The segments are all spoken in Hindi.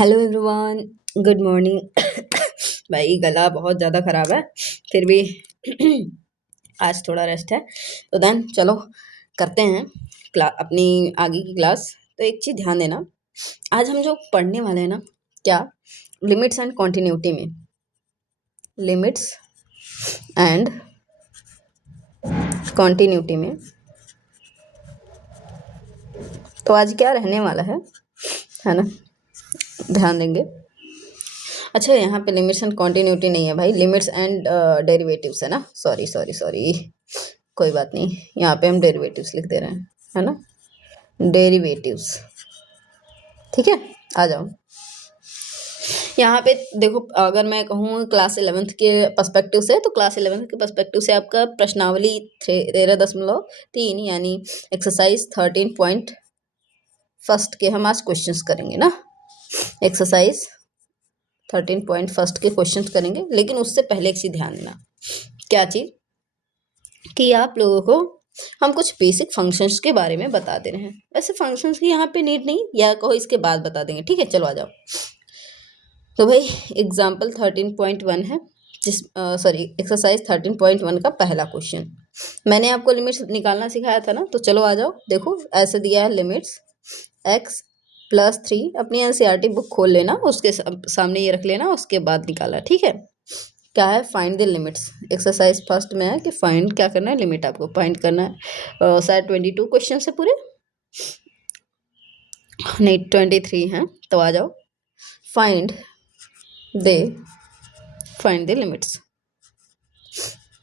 Hello everyone, good morning. भाई गला बहुत ज़्यादा ख़राब है, फिर भी आज थोड़ा रेस्ट है। तो देन चलो करते हैं अपनी आगे की क्लास। तो एक चीज़ ध्यान देना, आज हम जो पढ़ने वाले हैं ना, क्या लिमिट्स एंड कॉन्टिन्यूटी में, लिमिट्स एंड कॉन्टिन्यूटी में। तो आज क्या रहने वाला है ना, ध्यान देंगे। अच्छा, यहाँ पे लिमिट्स एंड कॉन्टिन्यूटी नहीं है भाई, लिमिट्स एंड डेरिवेटिव्स है ना। सॉरी सॉरी सॉरी, कोई बात नहीं, यहाँ पे हम डेरिवेटिव्स लिख दे रहे हैं, है ना, डेरिवेटिव्स। ठीक है, आ जाओ। यहाँ पे देखो, अगर मैं कहूँ क्लास 11th के पर्सपेक्टिव से, तो क्लास 11th के पर्सपेक्टिव से आपका प्रश्नावली 13.3 यानी एक्सरसाइज 13.1 के हम आज क्वेश्चंस करेंगे ना। एक्सरसाइज 13.1 के क्वेश्चंस करेंगे, लेकिन उससे पहले एक चीज़ ध्यान देना। क्या चीज़? कि आप लोगों को हम कुछ बेसिक फंक्शंस के बारे में बता दे रहे हैं। वैसे फंक्शंस की यहाँ पे नीड नहीं, या कहो इसके बाद बता देंगे। ठीक है, चलो आ जाओ। तो भाई एग्जाम्पल 13.1 है, एक्सरसाइज 13.1 का पहला क्वेश्चन। मैंने आपको लिमिट्स निकालना सिखाया था ना, तो चलो आ जाओ। देखो ऐसे दिया है, लिमिट्स x+3। अपनी एनसीईआरटी बुक खोल लेना, उसके सामने ये रख लेना, उसके बाद निकाला। ठीक है, क्या है? Find the limits. Exercise first में है कि फाइंड क्या करना है, लिमिट आपको फाइंड करना है। शायद 22 क्वेश्चन है पूरे, नहीं 23 हैं। तो आ जाओ, फाइंड द लिमिट्स,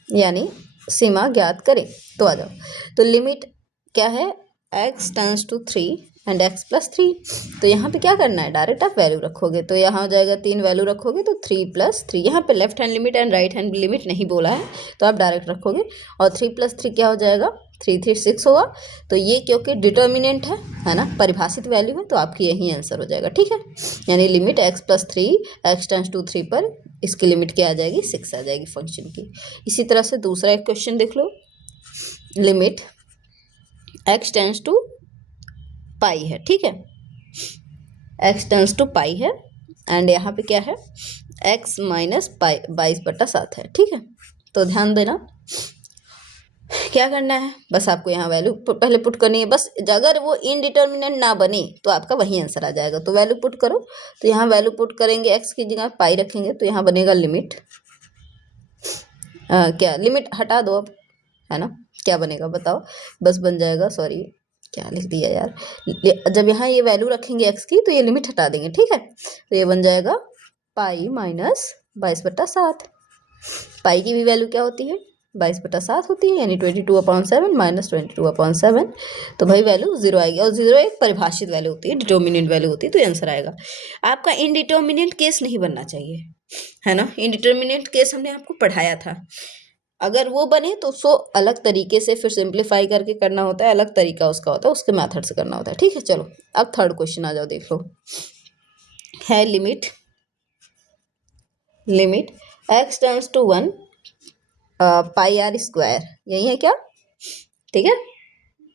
यानी सीमा ज्ञात करें। तो आ जाओ। तो लिमिट क्या है? x tends to 3 and x+3। तो यहाँ पे क्या करना है, डायरेक्ट आप वैल्यू रखोगे। तो यहाँ हो जाएगा 3 वैल्यू रखोगे तो 3+3। यहाँ पे left hand limit and right hand limit नहीं बोला है, तो आप डायरेक्ट रखोगे। और 3+3 क्या हो जाएगा? 3 3 6 होगा। तो ये क्योंकि डिटर्मिनेंट है ना, परिभाषित वैल्यू है, तो आपकी यही आंसर हो जाएगा। ठीक है, यानी limit x+3 x tends to 3 पर इसकी लिमिट क्या आ जाएगी? 6 आ जाएगी फंक्शन की। इसी तरह से दूसरा एक क्वेश्चन देख लो। लिमिट x टेंड्स टू पाई है, ठीक है, x टेंड्स टू पाई है, एंड यहाँ पे क्या है? x माइनस पाई 22/7 है। ठीक है, तो ध्यान देना, क्या करना है, बस आपको यहाँ वैल्यू पहले पुट करनी है। बस अगर वो इनडिटर्मिनेंट ना बने तो आपका वही आंसर आ जाएगा। तो वैल्यू पुट करो। तो यहाँ वैल्यू पुट करेंगे, x की जगह पाई रखेंगे, तो यहाँ बनेगा लिमिट क्या, लिमिट हटा दो अब, है ना, क्या बनेगा बताओ? बस बन जाएगा, सॉरी क्या लिख दिया यार, जब यहाँ ये वैल्यू रखेंगे x की, तो ये लिमिट हटा देंगे। ठीक है, तो ये बन जाएगा पाई माइनस 22/7। पाई की भी वैल्यू क्या होती है? 22/7 होती है, यानी 22/7 माइनस 22/7। तो भाई वैल्यू 0 आएगी, और 0 एक परिभाषित वैल्यू होती है, डिटर्मिनेंट वैल्यू होती है, तो आंसर आएगा। आपका इनडिटर्मिनेंट केस नहीं बनना चाहिए, है ना। इनडिटर्मिनेंट केस हमने आपको पढ़ाया था, अगर वो बने तो उसको अलग तरीके से फिर सिंप्लीफाई करके करना होता है, अलग तरीका उसका होता है, उसके मेथड से करना होता है। ठीक है, चलो अब थर्ड क्वेश्चन आ जाओ। देख लो, है limit x tends to 1 pi r square, यही है क्या? ठीक है,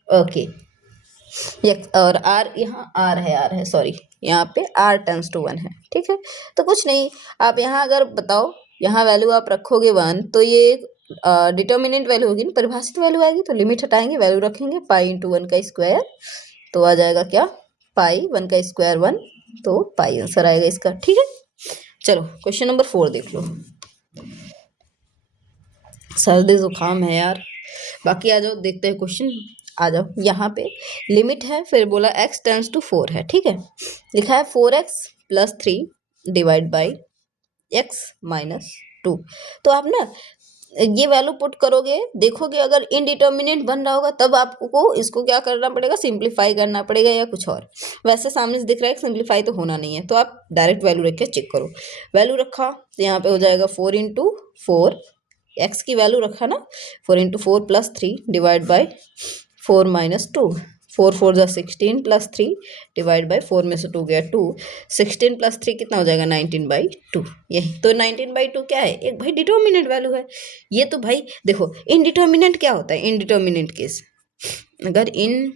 ओके। और r, यहाँ r है सॉरी, यहाँ पे r टेंड्स टू 1 है। ठीक है, तो कुछ नहीं, आप यहाँ अगर बताओ, यहाँ वैल्यू आप रखोगे 1, तो ये डिटर्मिनेंट वैल्यू होगी ना, परिभाषित वैल्यू आएगी। तो लिमिट हटाएंगे, वैल्यू रखेंगे, पाई इंटू 1 का स्क्वायर, तो आ जाएगा क्या? पाई 1 का स्क्वायर 1, तो पाई आंसर आएगा इसका। ठीक है, चलो क्वेश्चन नंबर 4 देख लो। सर्दी जुकाम है यार, बाकी आ जाओ देखते हैं क्वेश्चन। आ जाओ, यहाँ पे लिमिट है, फिर बोला x टेंड्स टू 4 है। ठीक है, लिखा है 4x+3 divide by x minus 2। तो आप ना ये वैल्यू पुट करोगे, देखोगे अगर इनडिटर्मिनेंट बन रहा होगा, तब आपको इसको क्या करना पड़ेगा? सिंप्लीफाई करना पड़ेगा या कुछ और। वैसे सामने से दिख रहा है कि सिंप्लीफाई तो होना नहीं है, तो आप डायरेक्ट वैल्यू रख के चेक करो। वैल्यू रखा तो यहाँ पे हो जाएगा 4 × 4, एक्स की वैल्यू रखा ना, 4 × 4 + 3 डिवाइड बाई 4 माइनस 2। 4 4 जा 16 + 3 डिवाइड बाई 4 में से 2 गया 2। 16 + 3 कितना हो जाएगा? 19/2। यही तो 19/2 क्या है? एक भाई डिटर्मिनेंट वैल्यू है। ये तो भाई देखो, इनडिटर्मिनेंट क्या होता है? इनडिटर्मिनेंट केस, अगर इन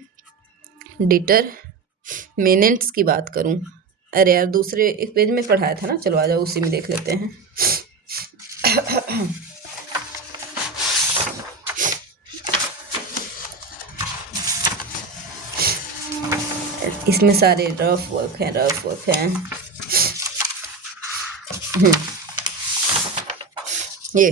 डिटरमिनेंट्स की बात करूं, अरे यार दूसरे एक पेज में पढ़ाया था ना, चलो आ जाओ उसी में देख लेते हैं। इसमें सारे रफ वर्क हैं। ये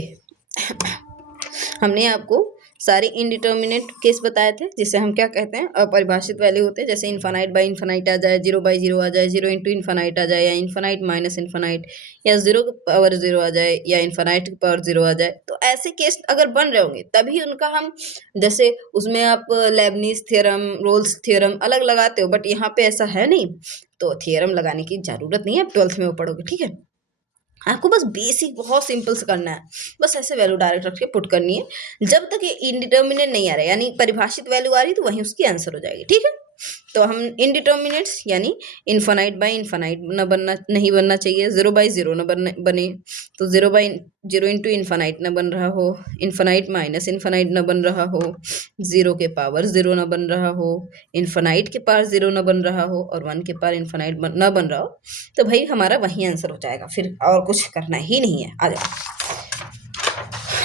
हमने आपको सारे इनडिटर्मिनेट केस बताए थे, जिसे हम क्या कहते हैं, अपरिभाषित वैल्यू होते हैं। जैसे इन्फानाइट बाय इन्फानाइट आ जाए, 0/0 आ जाए, 0 इंटू इन्फानाइट आ जाए, या इन्फानाइट माइनस इन्फानाइट, या 0 की पावर 0 आ जाए, या इन्फानाइट की पावर 0 आ जाए। तो ऐसे केस अगर बन रहे होंगे तभी उनका हम, जैसे उसमें आप लेबनीज थ्योरम, रोल्स थ्योरम अलग लगाते हो, बट यहाँ पे ऐसा है नहीं, तो थ्योरम लगाने की जरूरत नहीं है, आप 12th में वो पढ़ोगे। ठीक है, आपको बस बेसिक बहुत सिंपल से करना है, बस ऐसे वैल्यू डायरेक्ट रख के पुट करनी है। जब तक ये इनडिटर्मिनेट नहीं आ रहा है, यानी परिभाषित वैल्यू आ रही, तो वहीं उसकी आंसर हो जाएगी। ठीक है, तो हम इनडिटर्मिनेट्स यानी इन्फानाइट बाय इन्फानाइट नहीं बनना चाहिए, 0/0 न बने, तो 0/0 इंटू इन्फानाइट न बन रहा हो, इन्फानाइट माइनस इन्फानाइट न बन रहा हो, 0 के पावर 0 न बन रहा हो, इन्फानाइट के पावर 0 न बन रहा हो, और 1 के पावर इन्फानाइट न बन रहा हो, तो भाई हमारा वही आंसर हो जाएगा, फिर और कुछ करना ही नहीं है। आ जाओ,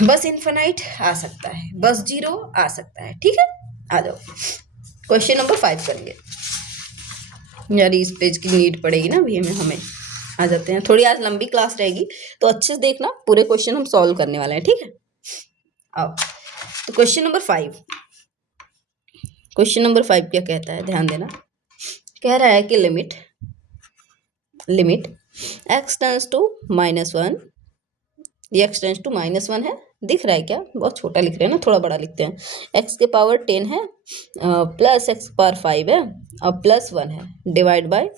बस इन्फानाइट आ सकता है, बस 0 आ सकता है। ठीक है, आ जाओ क्वेश्चन नंबर 5 करेंगे। यार इस पेज की नीड पड़ेगी ना अभी हमें। आ जाते हैं, थोड़ी आज लंबी क्लास रहेगी तो अच्छे से देखना, पूरे क्वेश्चन हम सॉल्व करने वाले हैं। ठीक है, आओ तो क्वेश्चन नंबर 5। क्वेश्चन नंबर 5 क्या कहता है, ध्यान देना। कह रहा है कि लिमिट x टेंड्स टू -1, ये x टेंड्स टू -1 है, दिख रहा है क्या? बहुत छोटा लिख रहे हैं ना, थोड़ा बड़ा लिखते हैं। x के पावर 10 है, प्लस x पावर 5 है, और प्लस 1 है, डिवाइड बाय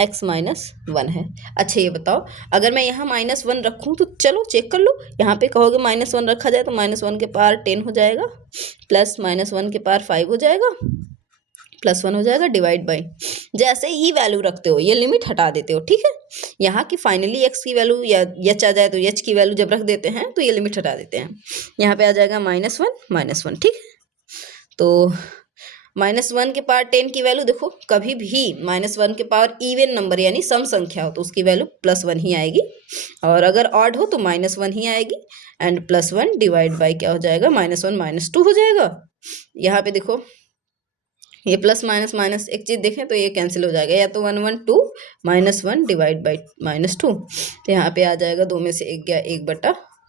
x -1 है। अच्छा ये बताओ, अगर मैं यहाँ -1 रखूँ तो चलो चेक कर लो, यहाँ पे कहोगे -1 रखा जाए तो -1 के पावर 10 हो जाएगा, प्लस -1 के पावर 5 हो जाएगा, प्लस 1 हो जाएगा, डिवाइड बाई, जैसे ही वैल्यू रखते हो ये लिमिट हटा देते हो। ठीक है, यहाँ की फाइनली x की वैल्यू या h आ जाए तो h की वैल्यू जब रख देते हैं तो ये लिमिट हटा देते हैं। यहाँ पे आ जाएगा -1। ठीक है, तो -1 के पावर 10 की वैल्यू देखो, कभी भी -1 के पावर इवन नंबर यानी सम संख्या हो तो उसकी वैल्यू +1 ही आएगी, और अगर ऑड हो तो -1 ही आएगी, एंड +1 डिवाइड बाई क्या हो जाएगा, -1 -2 हो जाएगा। यहाँ पे देखो ये प्लस माइनस माइनस एक चीज़ देखें तो ये कैंसिल हो जाएगा, या तो 1 1 2 -1 डिवाइड बाई -2, तो यहाँ पे आ जाएगा 2 में से 1 गया,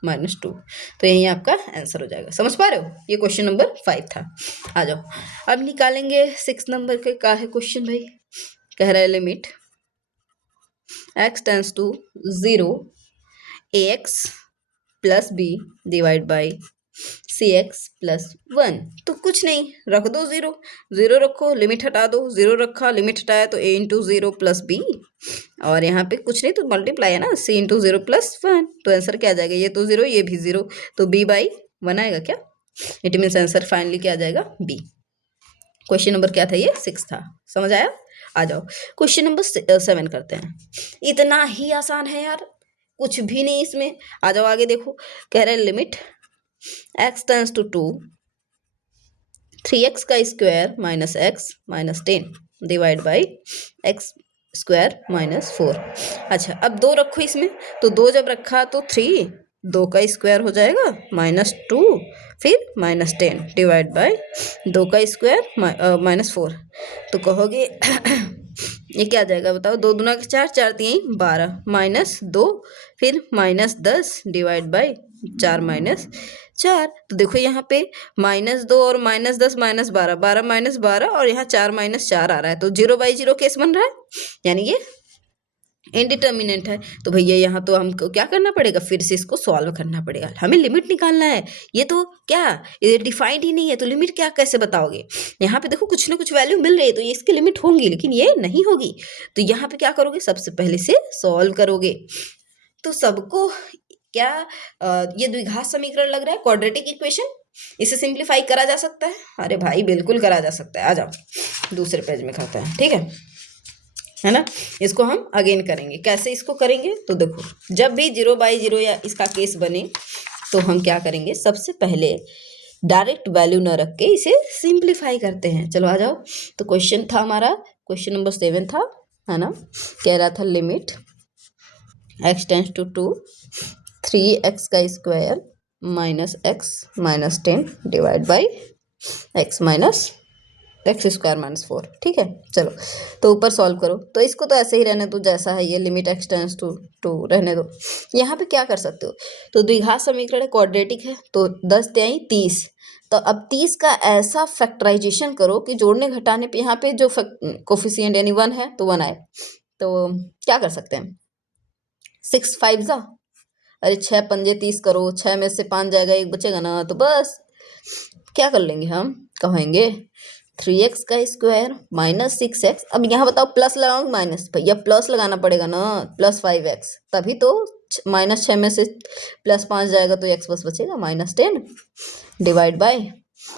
1/-2, तो यही आपका आंसर हो जाएगा। समझ पा रहे हो, ये क्वेश्चन नंबर 5 था। आ जाओ अब निकालेंगे 6 नंबर के का है क्वेश्चन भाई। कह रहा है limit x tends to 0 ax plus b divide by cx plus 1, तो कुछ नहीं, रख दो 0 रखो, लिमिट हटा दो, 0 रखा, लिमिट हटाया तो a इंटू 0 प्लस b, और यहाँ पे कुछ नहीं तो मल्टीप्लाई है ना, c इंटू 0 प्लस 1, तो आंसर क्या आ जाएगा, ये तो 0 ये भी 0, तो b/1 आएगा क्या, इट मीन्स आंसर फाइनली क्या आ जाएगा, b। क्वेश्चन नंबर क्या था, ये 6 था। समझ आया? आ जाओ क्वेश्चन नंबर 7 करते हैं। इतना ही आसान है यार, कुछ भी नहीं इसमें। आ जाओ आगे देखो, कह रहे हैं limit x tends to 2 3x का square minus x minus 10 divide by x square minus 4। अच्छा अब 2 रखो इसमें, तो 2 जब रखा तो 3, 2 का स्क्वायर हो जाएगा -2, फिर -10 डिवाइड बाई 2 का स्क्वायर -4, तो कहोगे ये क्या आ जाएगा बताओ, 2 दूना 4, 4 3 12, -2 फिर -10 डिवाइड बाई 4 -4, तो देखो यहाँ पे -2 और -10 -12, 12 -12, और यहाँ 4 -4 आ रहा है, तो 0/0 केस बन रहा है, यानी ये इनडिटर्मिनेंट है। तो भैया यहाँ तो हमको क्या करना पड़ेगा, फिर से इसको सॉल्व करना पड़ेगा, हमें लिमिट निकालना है। ये तो क्या, ये डिफाइंड ही नहीं है, तो लिमिट क्या कैसे बताओगे। यहाँ पे देखो कुछ ना कुछ वैल्यू मिल रही है तो ये इसकी लिमिट होंगी, लेकिन ये नहीं होगी, तो यहाँ पे क्या करोगे, सबसे पहले से सॉल्व करोगे। तो सबको क्या ये द्विघात समीकरण लग रहा है, क्वाड्रेटिक इक्वेशन, इसे सिंप्लीफाई करा जा सकता है? अरे भाई बिल्कुल करा जा सकता है। आ जाओ दूसरे पेज में करते हैं, ठीक है ना। इसको हम अगेन करेंगे, कैसे इसको करेंगे, तो देखो जब भी 0/0 या इसका केस बने तो हम क्या करेंगे, सबसे पहले डायरेक्ट वैल्यू न रख के इसे सिंप्लीफाई करते हैं। चलो आ जाओ, तो क्वेश्चन था हमारा, क्वेश्चन नंबर 7 था, है ना। कह रहा था limit x tends to 2 3x का square minus x minus 10 divide by x minus x square minus 4। ठीक है, चलो तो ऊपर सॉल्व करो। तो इसको तो ऐसे ही रहने दो जैसा है, ये लिमिट x टेंस टू 2 रहने दो। यहाँ पे क्या कर सकते हो, तो द्विघात समीकरण है, क्वाड्रेटिक है, तो 10 तिहाई 30। तो अब 30 का ऐसा फैक्टराइजेशन करो कि जोड़ने घटाने पे यहाँ पे जो कोफिशिएंट यानी 1 है तो 1 आए। तो क्या कर सकते हैं, 6 5 जा, अरे 6 पंजे 30 करो, 6 में से 5 जाएगा, 1 बचेगा ना, तो बस क्या कर लेंगे हम, कहेंगे 3x का स्क्वायर माइनस 6x। अब यहाँ बताओ प्लस लगाओ माइनस, भैया प्लस लगाना पड़ेगा ना, प्लस 5x, तभी तो माइनस 6 में से प्लस 5 जाएगा तो x बस बचेगा माइनस 10 डिवाइड बाय,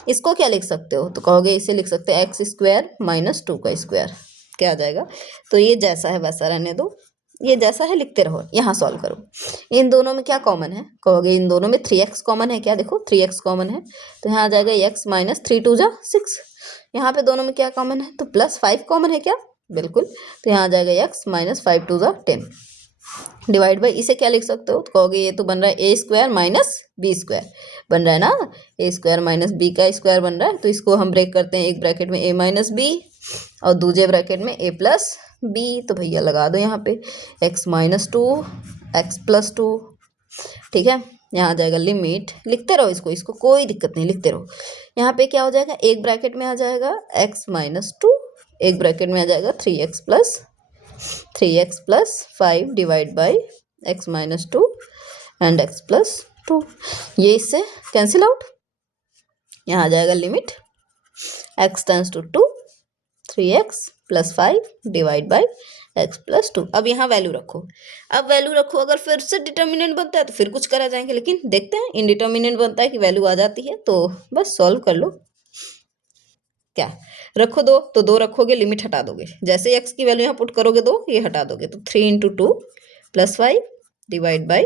इसको क्या लिख सकते हो, तो कहोगे इसे लिख सकते हैं एक्स स्क्वायर माइनस 2 का स्क्वायर। क्या आ जाएगा, तो ये जैसा है वैसा रहने दो, ये जैसा है लिखते रहो। यहाँ सॉल्व करो, इन दोनों में क्या कॉमन है, कहोगे इन दोनों में 3x कॉमन है, क्या देखो 3x कॉमन है, तो यहाँ आ जाएगा x माइनस 3 2 जा 6। यहाँ पे दोनों में क्या कॉमन है, तो प्लस 5 कॉमन है क्या, बिल्कुल, तो यहाँ आ जाएगा x माइनस 5 2 जा 10 डिवाइड बाई, इसे क्या लिख सकते हो, तो कहोगे ये तो बन रहा है ए स्क्वायर माइनस बी स्क्वायर बन रहा है ना, ए स्क्वायर माइनस बी का स्क्वायर बन रहा है। तो इसको हम ब्रेक करते हैं, एक ब्रैकेट में ए माइनस बी और दूसरे ब्रैकेट में ए प्लस बी, तो भैया लगा दो यहाँ पे एक्स माइनस 2 एक्स प्लस 2। ठीक है, यहाँ आ जाएगा लिमिट, लिखते रहो इसको, इसको कोई दिक्कत नहीं, लिखते रहो। यहाँ पे क्या हो जाएगा, एक ब्रैकेट में आ जाएगा एक्स माइनस 2, एक ब्रैकेट में आ जाएगा 3x plus 5 divide by x minus 2 and x plus 2, ये इससे कैंसिल आउट। यहाँ आ जाएगा limit x tends to 2 3x plus 5 divide by x plus 2। अब यहाँ वैल्यू रखो, अब वैल्यू रखो, अगर फिर से डिटर्मिनेंट बनता है तो फिर कुछ करा जाएंगे, लेकिन देखते हैं इनडिटर्मिनेंट बनता है कि वैल्यू आ जाती है, तो बस सॉल्व कर लो। क्या रखो, दो तो दो रखोगे, लिमिट हटा दोगे, जैसे x की वैल्यू यहाँ पुट करोगे दो, ये हटा दोगे, तो 3 into 2 plus 5 divide by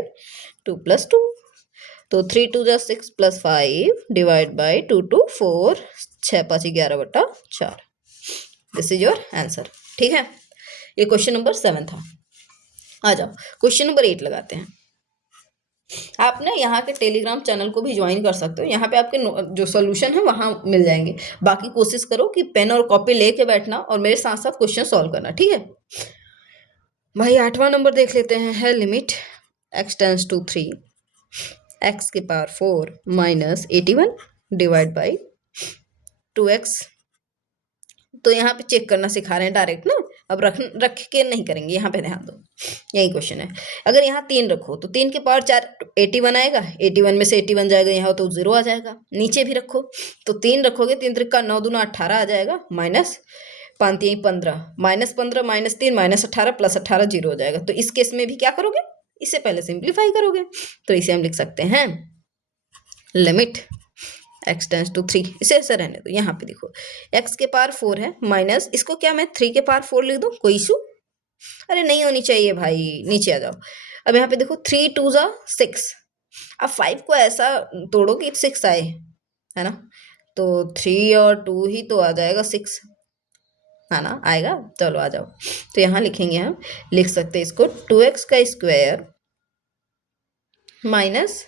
2 plus 2, तो 3 2 जा 6 plus 5 divide by 2 2 4 6 5 11/4, this is your answer. ठीक है, ये क्वेश्चन नंबर 7 था। आ जाओ क्वेश्चन नंबर 8 लगाते हैं। आप ना यहाँ के टेलीग्राम चैनल को भी ज्वाइन कर सकते हो, यहाँ पे आपके जो सोल्यूशन है वहाँ मिल जाएंगे। बाकी कोशिश करो कि पेन और कॉपी लेके बैठना और मेरे साथ साथ क्वेश्चन सॉल्व करना, ठीक है भाई। 8वां नंबर देख लेते हैं, है limit x tends to 3 x की power 4 minus 81 divide by 2x। तो यहाँ पे चेक करना सिखा रहे हैं डायरेक्ट ना, अब रख के नहीं करेंगे, यहाँ पे ध्यान दो, यही क्वेश्चन है। अगर यहाँ 3 रखो तो 3 के पावर 4 81 आएगा, 81 में से 81 जाएगा यहाँ तो 0 आ जाएगा। नीचे भी रखो तो 3 रखोगे, 3 त्रिका 9 दूना 18 आ जाएगा, minus 5 3 15 minus 15 minus 3 minus 18 plus 18 0 हो जाएगा। तो इस केस में भी क्या करोगे, इससे पहले सिंप्लीफाई करोगे, तो इसे हम लिख सकते हैं लिमिट x टेंस टू 3, इसे ऐसे रहने दो। यहाँ पे देखो x के पावर 4 है माइनस, इसको क्या मैं 3 के पावर 4 लिख दूँ, कोई इशू, अरे नहीं होनी चाहिए भाई, नीचे आ जाओ। अब यहाँ पे देखो 3 2 जा 6, अब 5 को ऐसा तोड़ो कि 6 आए, है ना, तो 3 और 2 ही तो आ जाएगा 6, है ना, आएगा। चलो आ जाओ, तो यहाँ लिखेंगे हम, लिख सकते हैं इसको 2x का square minus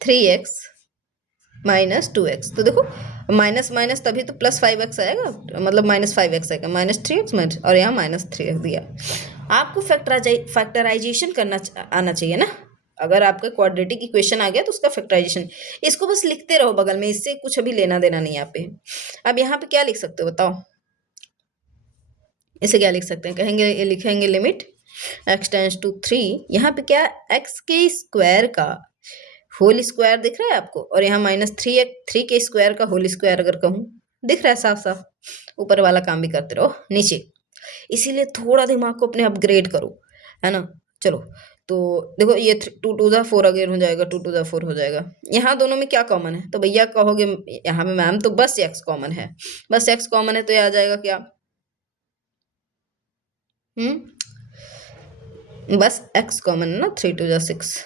3x minus 2x। तो देखो माइनस माइनस तभी तो प्लस 5x आएगा, मतलब माइनस 5x आएगा, माइनस 3x माइनस, और यहाँ माइनस 3x दिया। आपको फैक्टराइजेशन करना आना चाहिए ना, अगर आपका क्वाड्रेटिक इक्वेशन आ गया तो उसका फैक्टराइजेशन, इसको बस लिखते रहो बगल में, इससे कुछ अभी लेना देना नहीं यहाँ पे। अब यहाँ पे क्या लिख सकते हो बताओ, इसे क्या लिख सकते हैं, कहेंगे ये लिखेंगे लिमिट x टेंस टू 3, यहाँ पे क्या x के स्क्वायर का होल स्क्वायर दिख रहा है आपको, और यहाँ माइनस 3 के स्क्वायर का होल स्क्वायर अगर कहूँ, दिख रहा है साफ साफ, ऊपर वाला काम भी करते रहो नीचे, इसीलिए थोड़ा दिमाग को अपने अपग्रेड करो, है ना। चलो तो देखो ये 2 2 जा 4 अगेन हो जाएगा, 2 2 जा 4 हो जाएगा। यहाँ दोनों में क्या कॉमन है, तो भैया कहोगे यहाँ पे मैम तो बस x कॉमन है, बस x कॉमन है, तो ये आ जाएगा क्या, बस x कॉमन है ना, 3 2 जा 6,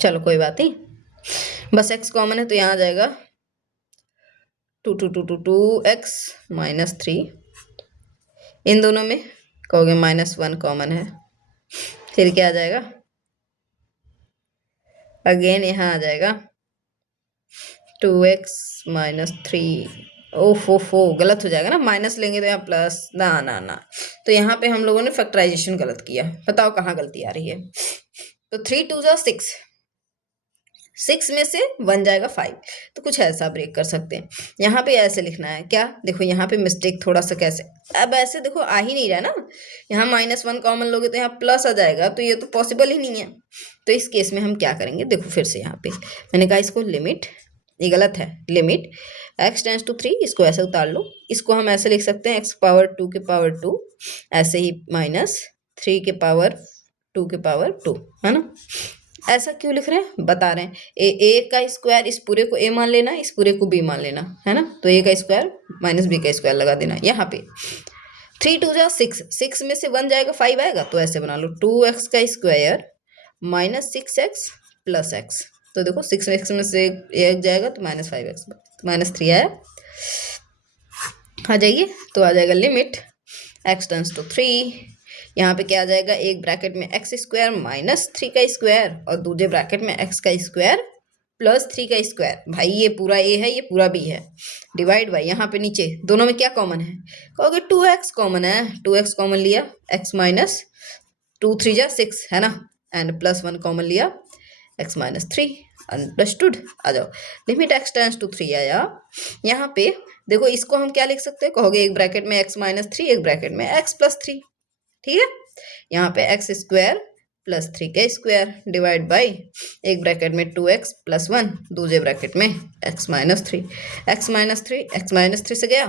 चलो कोई बात नहीं, बस x कॉमन है, तो यहाँ आ जाएगा 2 2 2 2 2x माइनस 3, इन दोनों में कहोगे -1 कॉमन है, फिर क्या आ जाएगा, अगेन यहाँ आ जाएगा 2x - 3। ओफो गलत हो जाएगा ना, माइनस लेंगे तो यहाँ प्लस, ना ना ना, तो यहाँ पे हम लोगों ने फैक्टराइजेशन गलत किया। बताओ कहाँ गलती आ रही है। तो 3 2 जा 6, 6 में से 1 जाएगा 5, तो कुछ ऐसा ब्रेक कर सकते हैं। यहाँ पे ऐसे लिखना है क्या, देखो यहाँ पे मिस्टेक थोड़ा सा कैसे, अब ऐसे देखो आ ही नहीं रहा ना, यहाँ -1 कॉमन लोगे तो यहाँ प्लस आ जाएगा, तो ये तो पॉसिबल ही नहीं है। तो इस केस में हम क्या करेंगे, देखो फिर से यहाँ पे मैंने कहा इसको लिमिट, ये गलत है, लिमिट x टेंड्स टू 3, इसको ऐसे उतार लो, इसको हम ऐसे लिख सकते हैं x⁻2 ऐसे ही -3⁻2 है ना। ऐसा क्यों लिख रहे हैं, बता रहे हैं, ए का स्क्वायर इस पूरे को a मान लेना, इस पूरे को b मान लेना, है ना। तो a का स्क्वायर -b का स्क्वायर लगा देना यहाँ पे। 3 2 जा 6, 6 में से 1 जाएगा 5 आएगा, तो ऐसे बना लो 2x का स्क्वायर -6x + x। तो देखो 6x में से 1 जाएगा तो -5x, तो -3 आया। आ जाइए, तो आ जाएगा लिमिट x टेंड्स टू 3, यहाँ पे क्या आ जाएगा, एक ब्रैकेट में x स्क्वायर -3 का स्क्वायर और दूसरे ब्रैकेट में x का स्क्वायर +3 का स्क्वायर। भाई ये पूरा a है, ये पूरा b है, डिवाइड बाई यहाँ पे नीचे दोनों में क्या कॉमन है, कहोगे 2x कॉमन है, 2x कॉमन लिया, x -2 3 जा 6 है ना, एंड +1 कॉमन लिया, x -3। अंडरस्टूड। आ जाओ, लिमिट x टेंड्स टू 3 आया। यहाँ पे देखो इसको हम क्या लिख सकते हैं, कहोगे एक ब्रैकेट में x -3, एक ब्रैकेट में x +3, ठीक है। यहाँ पे x स्क्वायर +3 का स्क्वायर डिवाइड बाई एक ब्रैकेट में 2x + 1, दूसरे ब्रैकेट में x -3, x -3 से गया,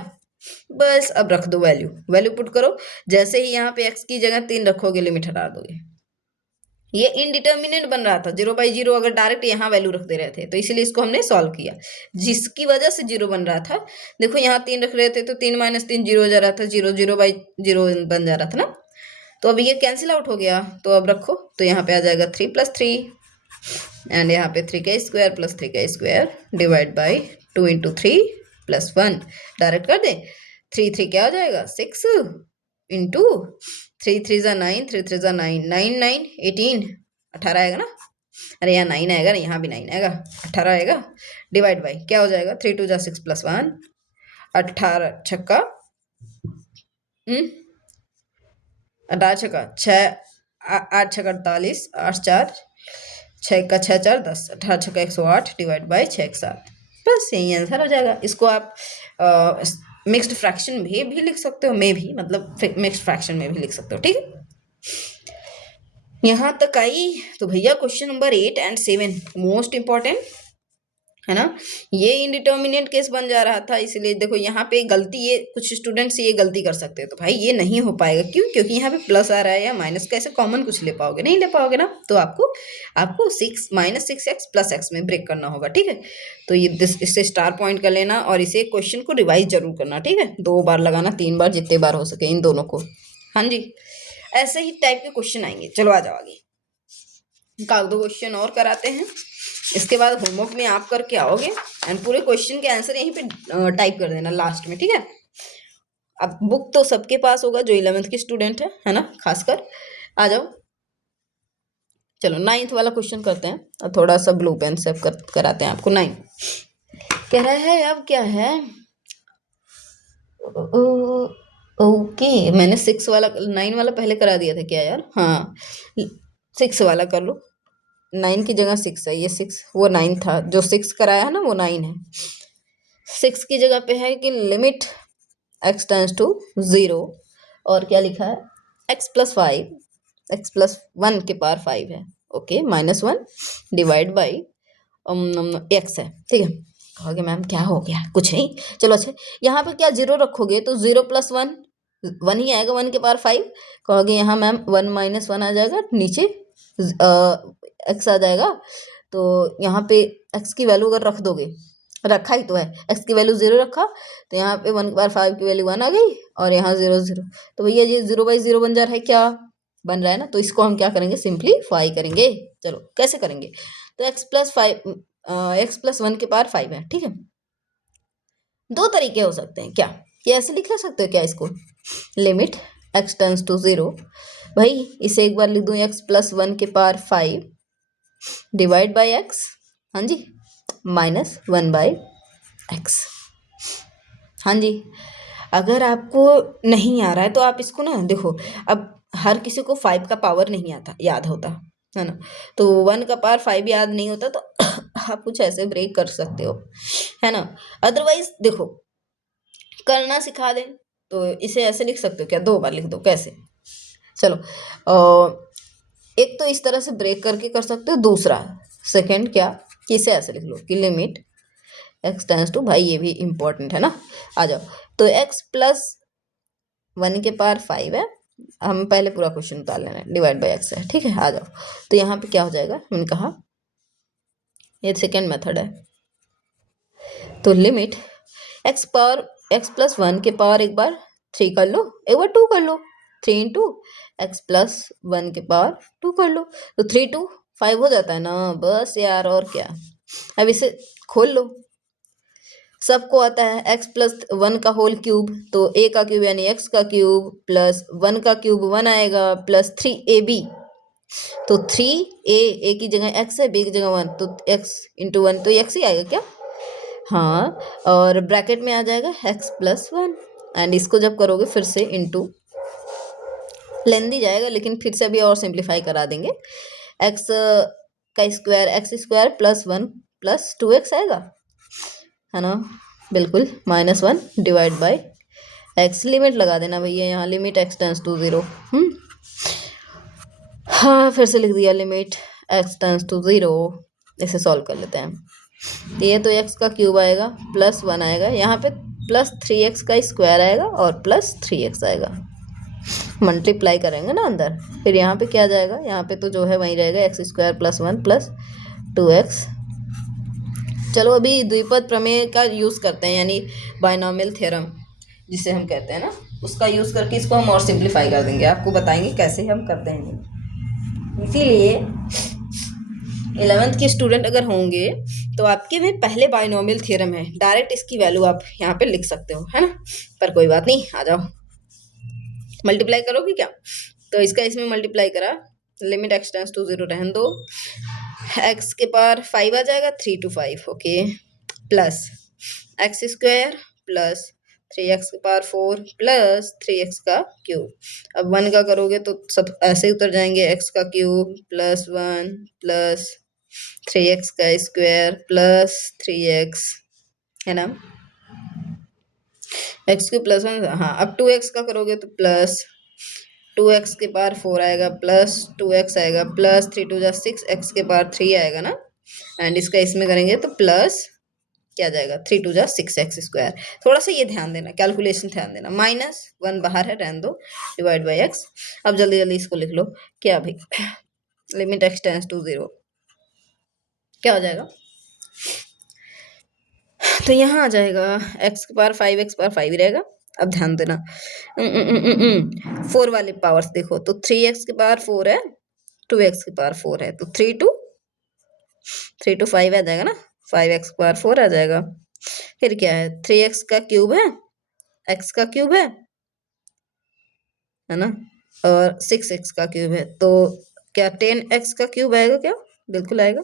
बस अब रख दो वैल्यू पुट करो। जैसे ही यहाँ पे x की जगह 3 रखोगे, लिमिट हटा दोगे, ये इनडिटर्मिनेट बन रहा था, 0/0, अगर डायरेक्ट यहाँ वैल्यू रख दे रहे थे, तो इसीलिए इसको हमने सॉल्व किया, जिसकी वजह से 0 बन रहा था। देखो यहाँ 3 रख रहे थे तो 3 - 3 0 हो जा रहा था, 0 0/0 बन जा रहा था ना, तो अब ये कैंसिल आउट हो गया। तो अब रखो, तो यहाँ पे आ जाएगा 3 + 3 एंड यहाँ पे 3 का स्क्वायर +3 का स्क्वायर डिवाइड बाई 2 × 3 + 1, डायरेक्ट कर दे, 3 3 क्या हो जाएगा 6 इंटू 3 3 जा 9, 3 3 जा 9, 9 9 18, 18 आएगा ना, अरे यहाँ 9 आएगा ना, यहाँ भी 9 आएगा, 18 आएगा, डिवाइड बाई क्या हो जाएगा, 3 2 जा 6 + 1, 18 छक्का 18 छक्का 6, 8 छक्का 48, 8 4 6 का 6 4 10, 18 छक्का 108 डिवाइड बाई 6 1 7, बस यही आंसर हो जाएगा। इसको आप मिक्स्ड फ्रैक्शन में भी लिख सकते हो, मतलब मिक्स्ड फ्रैक्शन में भी लिख सकते हो, ठीक है। यहाँ तक आई तो भैया question number 8 and 7 most important है ना। ये इनडिटर्मिनेट केस बन जा रहा था, इसलिए देखो यहाँ पे गलती, ये कुछ स्टूडेंट्स ये गलती कर सकते हैं, तो भाई ये नहीं हो पाएगा, क्यों, क्योंकि यहाँ पे प्लस आ रहा है या माइनस का, ऐसे कॉमन कुछ ले पाओगे, नहीं ले पाओगे ना, तो आपको 6 -6x + x में ब्रेक करना होगा, ठीक है। तो ये इससे स्टार पॉइंट कर लेना और इसे क्वेश्चन को रिवाइज जरूर करना, ठीक है, 2 बार लगाना, 3 बार, जितने बार हो सके इन दोनों को। हाँ जी, ऐसे ही टाइप के क्वेश्चन आएंगे। चलो आ जाओ आगे, का 2 क्वेश्चन और कराते हैं, इसके बाद होमवर्क में आप करके आओगे एंड पूरे क्वेश्चन के आंसर यहीं पे टाइप कर देना लास्ट में, ठीक है। अब बुक तो सबके पास होगा जो 11th के स्टूडेंट है ना, खासकर। आ जाओ, चलो 9th वाला क्वेश्चन करते हैं, और थोड़ा सा ब्लू पेन से कराते हैं आपको। 9 कह रहा है, अब क्या है, ओके मैंने 9 वाला पहले करा दिया था क्या यार, हाँ 6 वाला कर लो, 9 की जगह 6 है, ये 6 वो 9 था, जो 6 कराया है ना वो 9 है। 6 की जगह पे है कि लिमिट x टेंड्स टू 0, और क्या लिखा है, x + 5, x + 1 के पावर 5 है, ओके, -1 डिवाइड बाई x है, ठीक है। कहोगे मैम क्या हो गया, कुछ नहीं, चलो अच्छा यहाँ पे क्या 0 रखोगे तो 0 + 1 1 ही आएगा, 1 के पावर 5, कहोगे यहाँ मैम 1 - 1 आ जाएगा, नीचे x आ जाएगा, तो यहाँ पे x की वैल्यू अगर रख दोगे, रखा ही तो है, x की वैल्यू 0 रखा, तो यहाँ पे 1 के पावर 5 की वैल्यू 1 आ गई, और यहाँ 0 0, तो भैया ये 0/0 बन जा रहा है, क्या बन रहा है ना, तो इसको हम क्या करेंगे, सिंप्लीफाई करेंगे। चलो कैसे करेंगे, तो x + 1 के पावर 5 है, ठीक है। 2 तरीके हो सकते हैं, क्या ये ऐसे लिख सकते हो क्या इसको, लिमिट x टेंस टू 0, भाई इसे एक बार लिख दूँ x प्लस 1 के पावर 5 डिवाइड बाई x, हाँ जी, माइनस 1 बाई x। हाँ जी, अगर आपको नहीं आ रहा है तो आप इसको ना देखो, अब हर किसी को 5 का पावर नहीं आता याद होता है ना, तो 1 का पावर 5 याद नहीं होता तो आप कुछ ऐसे ब्रेक कर सकते हो, है ना। अदरवाइज देखो करना सिखा दें तो इसे ऐसे लिख सकते हो, क्या 2 बार लिख दो, कैसे, चलो एक तो इस तरह से ब्रेक करके कर सकते हो, दूसरा सेकंड क्या कि इसे ऐसे लिख लो कि लिमिट x टेंस टू, भाई ये भी इम्पोर्टेंट है ना, आ जाओ, तो x प्लस 1 के पावर 5 है, हम पहले पूरा क्वेश्चन उतार लेना है, डिवाइड बाई x है, ठीक है, आ जाओ, तो यहाँ पे क्या हो जाएगा, मैंने कहा ये सेकेंड मेथड है, तो limit x power x plus 1 के पावर एक बार 3 कर लो, एक बार 2 कर लो, 3 इंटू एक्स प्लस 1 के पावर 2 कर लो, तो 3 2 5 हो जाता है ना, बस यार, और क्या। अब इसे खोल लो, सबको आता है x प्लस 1 का होल क्यूब, तो a का क्यूब यानी x का क्यूब प्लस 1 का क्यूब 1 आएगा प्लस 3ab, तो 3a की जगह x है, b की जगह 1, तो x इंटू 1 तो x ही आएगा क्या, हाँ, और ब्रैकेट में आ जाएगा x प्लस 1, एंड इसको जब करोगे फिर से इंटू, लेंदी जाएगा लेकिन फिर से अभी और सिंप्लीफाई करा देंगे, x का square x square plus 1 plus 2x आएगा, है ना, बिल्कुल, minus 1 divide by x, limit लगा देना भैया यहाँ, लिमिट x टेंस टू 0, हाँ फिर से लिख दिया लिमिट x टेंस टू 0, इसे सॉल्व कर लेते हैं, तो ये तो x का क्यूब आएगा प्लस 1 आएगा, यहाँ पे प्लस 3x का स्क्वायर आएगा और प्लस 3x आएगा, मल्टीप्लाई करेंगे ना अंदर, फिर यहाँ पे क्या जाएगा, यहाँ पे तो जो है वही रहेगा, x square plus 1 plus 2x। चलो अभी द्विपद प्रमेय का यूज़ करते हैं, यानी बायनॉमियल थ्योरम जिसे हम कहते हैं ना, उसका यूज़ करके इसको हम और सिंप्लीफाई कर देंगे, आपको बताएंगे कैसे हम करते हैं। इसीलिए 11th के स्टूडेंट अगर होंगे तो आपके में पहले बायनॉमियल थ्योरम है, डायरेक्ट इसकी वैल्यू आप यहाँ पे लिख सकते हो, है ना, पर कोई बात नहीं, आ जाओ, मल्टीप्लाई करोगे क्या, तो इसका इसमें मल्टीप्लाई करा, लिमिट x टेंस टू 0 रहने दो, x के पावर 5 आ जाएगा, 3 to 5, okay, plus x square plus 3x के पावर 4 प्लस 3x का क्यूब, अब 1 का करोगे तो सब ऐसे ही उतर जाएंगे, x का क्यूब प्लस 1 प्लस 3x का स्क्वायर प्लस 3x, है ना, x क्यूब प्लस 1, हाँ, अब 2x का करोगे तो प्लस 2x के पावर 4 आएगा प्लस 2x आएगा प्लस 3 2 जा 6, x के पावर 3 आएगा ना, एंड इसका इसमें करेंगे तो प्लस क्या जाएगा, 3 2 जा 6 एक्स स्क्वायर, थोड़ा सा ये ध्यान देना, कैलकुलेशन ध्यान देना, माइनस 1 बाहर है, रहने दो, डिवाइड बाई x। अब जल्दी जल्दी इसको लिख लो, क्या भाई, लिमिट x टेंस टू 0 क्या हो जाएगा, तो यहाँ आ जाएगा x के पावर 5 x पावर 5 ही रहेगा, अब ध्यान देना, 4 वाले पावर्स देखो, तो 3x के पावर 4 है, 2x के पावर 4 है, तो 3 to 5 आ जाएगा ना, 5x पावर 4 आ जाएगा, फिर क्या है, 3x का क्यूब है, x का क्यूब है ना, और 6x का क्यूब है, तो क्या 10x का क्यूब आएगा क्या, बिल्कुल आएगा,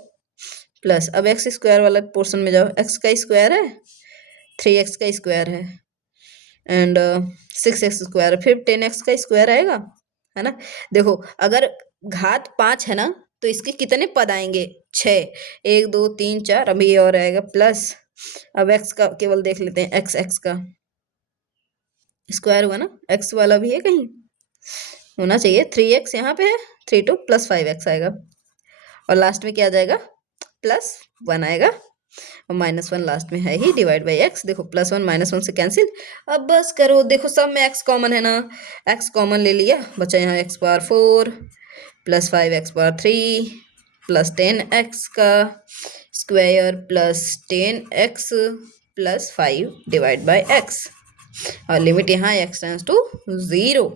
प्लस अब x स्क्वायर वाला पोर्शन में जाओ, x का स्क्वायर है, 3x का स्क्वायर है, एंड 6x स्क्वायर, फिर 10x का स्क्वायर आएगा, है ना, देखो अगर घात 5 है ना तो इसके कितने पद आएंगे, 6, 1 2 3 4, अभी ये और आएगा प्लस, अब x का केवल देख लेते हैं, x का स्क्वायर हुआ ना, x वाला भी है कहीं, होना चाहिए, 3x यहाँ पे है, 3 2 प्लस 5x आएगा, और लास्ट में क्या आ जाएगा, प्लस 1 आएगा, और माइनस 1 लास्ट में है ही, डिवाइड बाई x, देखो प्लस 1 माइनस 1 से कैंसिल, अब बस करो, देखो सब में x कॉमन है ना, x कॉमन ले लिया, बचा यहाँ x power 4 plus 5x power 3 plus 10x का square plus 10x plus 5 divide by x, और लिमिट यहाँ x टेंस टू 0,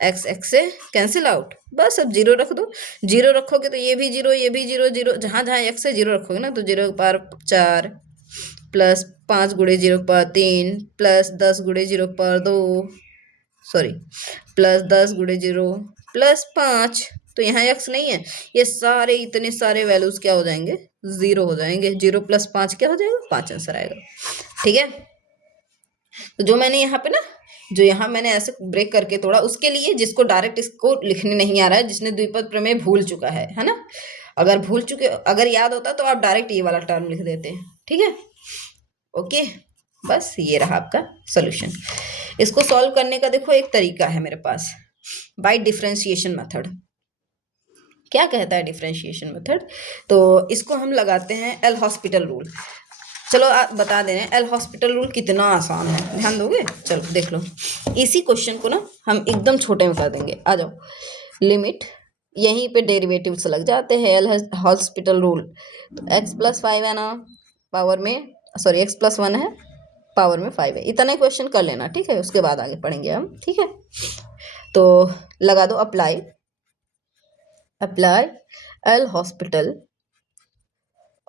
x से कैंसिल आउट, बस अब 0 रख दो, 0 रखोगे तो ये भी 0 ये भी 0 0, जहाँ जहाँ x है 0 रखोगे ना, तो 0 के पावर 4 प्लस 5 गुणे 0 के पावर 3 प्लस 10 गुणे 0 के पावर 2, सॉरी +10 गुणे 0 +5, तो यहाँ x नहीं है, ये सारे इतने सारे वैल्यूज क्या हो जाएंगे, 0 हो जाएंगे। 0 + 5 क्या हो जाएगा, 5 आंसर आएगा। ठीक है, तो जो मैंने यहाँ पे ना, जो यहाँ मैंने ऐसे ब्रेक करके तोड़ा, उसके लिए जिसको डायरेक्ट इसको लिखने नहीं आ रहा है, जिसने द्विपद प्रमेय भूल चुका है ना, अगर भूल चुके, अगर याद होता तो आप डायरेक्ट ये वाला टर्म लिख देते हैं। ठीक है, ओके, बस ये रहा आपका सोल्यूशन। इसको सॉल्व करने का देखो एक तरीका है मेरे पास, बाय डिफरेंशिएशन मेथड। क्या कहता है डिफरेंशिएशन मेथड, तो इसको हम लगाते हैं एल हॉस्पिटल रूल। चलो आप बता दे रहे हैं एल हॉस्पिटल रूल कितना आसान है, ध्यान दोगे, चलो देख लो। इसी क्वेश्चन को ना हम एकदम छोटे में कर देंगे, आ जाओ। लिमिट, यहीं पे डेरिवेटिव्स लग जाते हैं, एल हॉस्पिटल रूल। तो x+5 है ना पावर में, सॉरी x+1 है पावर में 5 है, इतना क्वेश्चन कर लेना। ठीक है, उसके बाद आगे पढ़ेंगे हम। ठीक है, तो लगा दो अप्लाई एल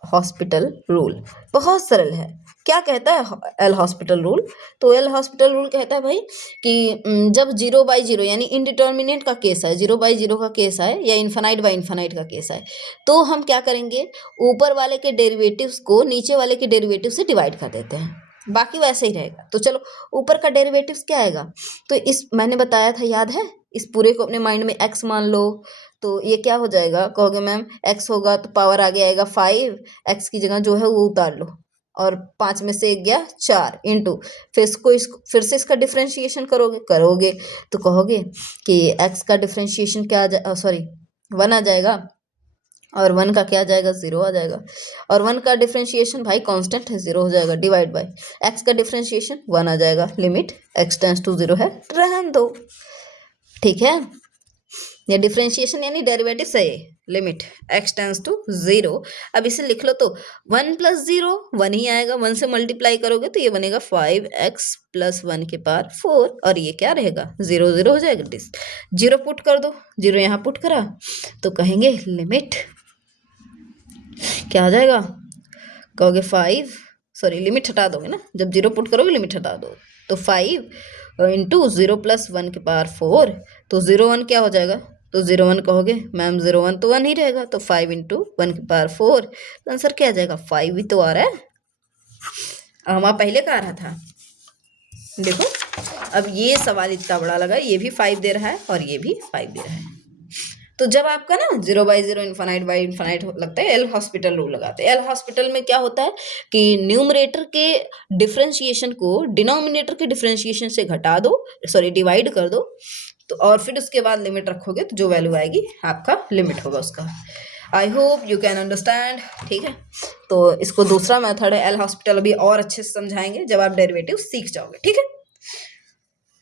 हॉस्पिटल रूल। बहुत सरल है। क्या कहता है एल हॉस्पिटल रूल, तो एल हॉस्पिटल रूल कहता है भाई कि जब 0/0 यानी इनडिटर्मिनेट का केस है, 0/0 का केस है या इन्फानाइट बाय इन्फानाइट का केस है, तो हम क्या करेंगे, ऊपर वाले के डेरिवेटिव्स को नीचे वाले के डेरिवेटिव से डिवाइड कर देते हैं, बाकी वैसे ही रहेगा। तो चलो ऊपर का डेरिवेटिव्स क्या आएगा, तो इस मैंने बताया था, याद है, इस पूरे को अपने माइंड में x मान लो, तो ये क्या हो जाएगा, कहोगे मैम x होगा तो पावर आगे आएगा 5, x की जगह जो है वो उतार लो, और 5 में से 1 गया 4 इंटू, फिर फिर से इसका डिफ्रेंशिएशन करोगे तो कहोगे कि x का डिफ्रेंशिएशन क्या आ जाए, सॉरी 1 आ जाएगा, और 1 का क्या आ जाएगा, 0 आ जाएगा, और 1 का डिफ्रेंशिएशन भाई कांस्टेंट है, 0 हो जाएगा, डिवाइड बाय x का डिफ्रेंशिएशन 1 आ जाएगा, लिमिट x टेंड्स टू 0 है, रहने दो। ठीक है, ये डिफरेंशिएशन यानी डेरिवेटिव से लिमिट x टेंड्स टू 0। अब इसे लिख लो तो 1 + 0 1 ही आएगा, 1 से मल्टीप्लाई करोगे तो ये बनेगा 5x + 1 के पावर 4, और ये क्या रहेगा, 0 0 हो जाएगा, 0 पुट कर दो, 0 यहाँ पुट करा तो कहेंगे लिमिट क्या आ जाएगा, कहोगे 5, सॉरी लिमिट हटा दोगे ना, जब 0 पुट करोगे लिमिट हटा दो, तो 5 इंटू 0 + 1 के पावर 4, तो 0 1 क्या हो जाएगा, तो 0 1 कहोगे मैम 0 1 तो 1 ही रहेगा, तो 5 इंटू 1 के पावर 4, तो आंसर क्या आ जाएगा, 5 ही तो आ रहा है, हमारा पहले का आ रहा था। देखो अब ये सवाल इतना बड़ा लगा, ये भी 5 दे रहा है और ये भी 5 दे रहा है, तो जब आपका ना 0/0 इन्फानाइट बाय इन्फानाइट लगता है, एल हॉस्पिटल रूल लगाते हैं। एल हॉस्पिटल में क्या होता है कि न्यूमरेटर के डिफरेंशिएशन को डिनोमिनेटर के डिफरेंशिएशन से घटा दो, सॉरी डिवाइड कर दो, तो और फिर उसके बाद लिमिट रखोगे तो जो वैल्यू आएगी आपका लिमिट होगा उसका। I hope you can understand. ठीक है, तो इसको दूसरा मेथड है एल हॉस्पिटल, अभी और अच्छे से समझाएंगे जब आप डेरिवेटिव सीख जाओगे। ठीक है,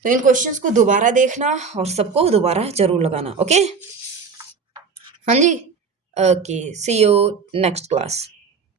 तो इन क्वेश्चंस को दोबारा देखना और सबको दोबारा जरूर लगाना। ओके, हाँ जी, okay, see you next class.